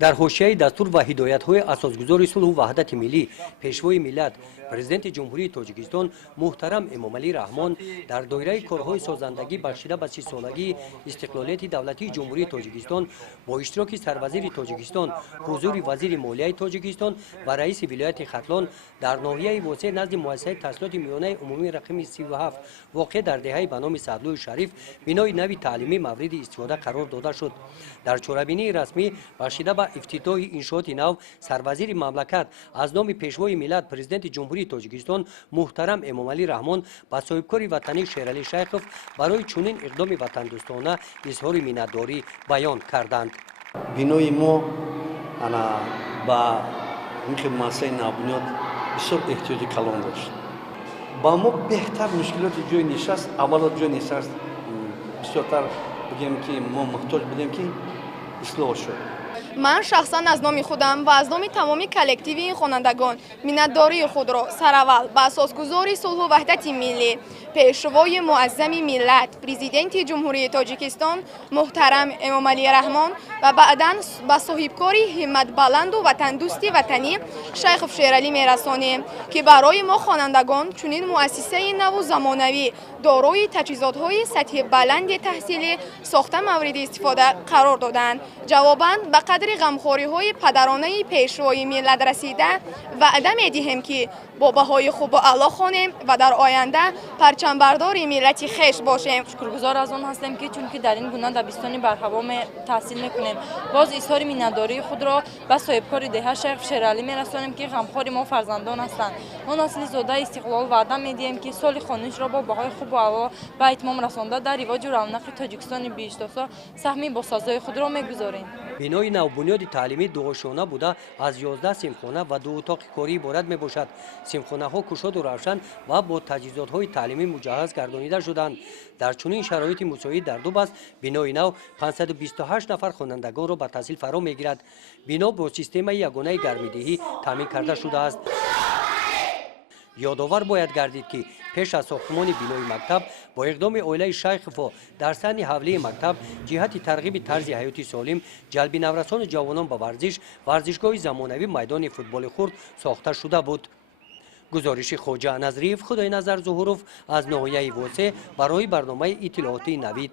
дар ҳошияи дастур ва ҳидоятҳои асосгузори сулҳу ваҳдати миллӣ пешвои миллат президенти ҷумҳурии тоҷикистон муҳтарам эмомалӣ раҳмон дар доираи корҳои созандагӣ бахшида ба 30-солагии истиқлолияти давлатии ҷумҳурии тоҷикистон бо иштироки сарвазири тоҷикистон ҳузури вазири молияи тоҷикистон ва раиси вилояти хатлон дар ноҳияи восеъ назди муассисаи таҳсилоти миёнаи умумии рақами 37 воқеъ дар деҳаи ба номи саадлӯи шариф бинои нави таълимӣ мавриди истифода қарор дода шуд. дар чорабинии расмӣ бахшида ба ифтитоҳи иншооти нав сарвазири мамлакат аз номи пешвои миллат президенти ҷумҳурии тоҷикистон муҳтарам эмомалӣ раҳмон ба соҳибкори ватанӣ шералӣ шайхов барои чунин иқдоми ватандӯстона изҳори миннатдорӣ баён карданд. бинои мо ба масъалаи навбунёд бисёр эҳтиёҷи калон дошт. ба мо беҳтар мушкилоти ҷои нишаст, аввало ҷои нишаст бисёртар бигем ки мо муҳтоҷ будем ки ислоҳ шуд. ман шахсан аз номи худам ва аз номи тамоми коллективи ин хонандагон миннатдории худро сараввал ба асосгузори сулҳу ваҳдати миллӣ пешвои муаззами миллат президенти ҷумҳурии тоҷикистон муҳтарам эмомалӣ раҳмон ва баъдан ба соҳибкори ҳимматбаланду ватандӯсти ватанӣ шайхов шералӣ мерасонем ки барои мо хонандагон чунин муассисаи наву замонавӣ дорои таҷҳизотҳои сатҳи баланди таҳсилӣ сохта мавриди истифода қарор доданд. ҷавобан ба қадри ғамхориҳои падаронаи пешвои миллат расида ваъда медиҳем ки бо баҳои хубу аъло хонем ва дар оянда парчамбардори миллати хеш бошем. шукргузор аз он ҳастем ки чунки дар ин гуна дабистони барҳаво таҳсил мекунем. боз изҳори миннатдории худро ба соҳибкори деҳа шайх шералӣ мерасонем ки ғамхори мо фарзандон ҳастанд. мо насли зодаи истиқлол ваъда медиҳем ки соли хонишро бо баҳои хубу аъло ба итмом расонда дар ривоҷу равнақи тоҷикистони биштосо саҳми босазои худро мегузорем. бинои навбунёди таълимӣ дуошона буда аз 11 симхона ва 2 утоқи корӣ иборат мебошад. симхонаҳо кушоду равшан ва бо таҷҳизотҳои таълимӣ муҷаҳҳаз гардонида шуданд. дар чунин шароити мусоид дар Дубас бинои нав 528 нафар хонандагонро ба таҳсил фаро мегирад. бино бо системаи ягонаи гармидиҳӣ таъмин карда шудааст. ёдовар бояд гардид ки пеш аз сохтмони бинои мактаб бо иқдоми оилаи шайхово дар сайни ҳавлии мактаб ҷиҳати тарғиби тарзи ҳаёти солим ҷалби наврасони ҷавонон ба варзиш варзишгоҳи замонавӣ майдони футболи хурд сохта шуда буд. гузориши хоҷа назриев, худоиназар зуҳуров аз ноҳияи восеъ барои барномаи иттилооти Навид.